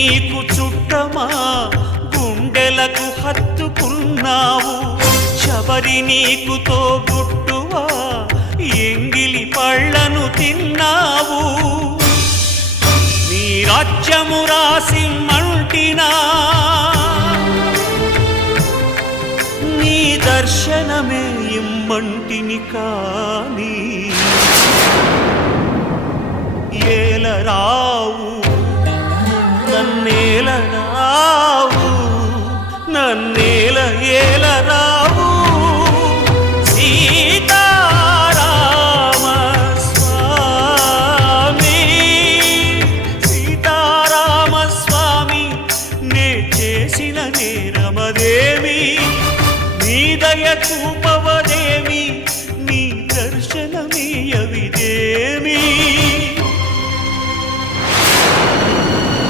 నీకు చుట్టమా గుండెలకు హత్తుకున్నావు శబరి నీకు తోబుట్టువా ఎంగిలి పళ్ళను తిన్నావు నీ రాజ్యము రాసి మంటినా నీ దర్శనమే ఇమ్మంటిని కాని ఏలరావు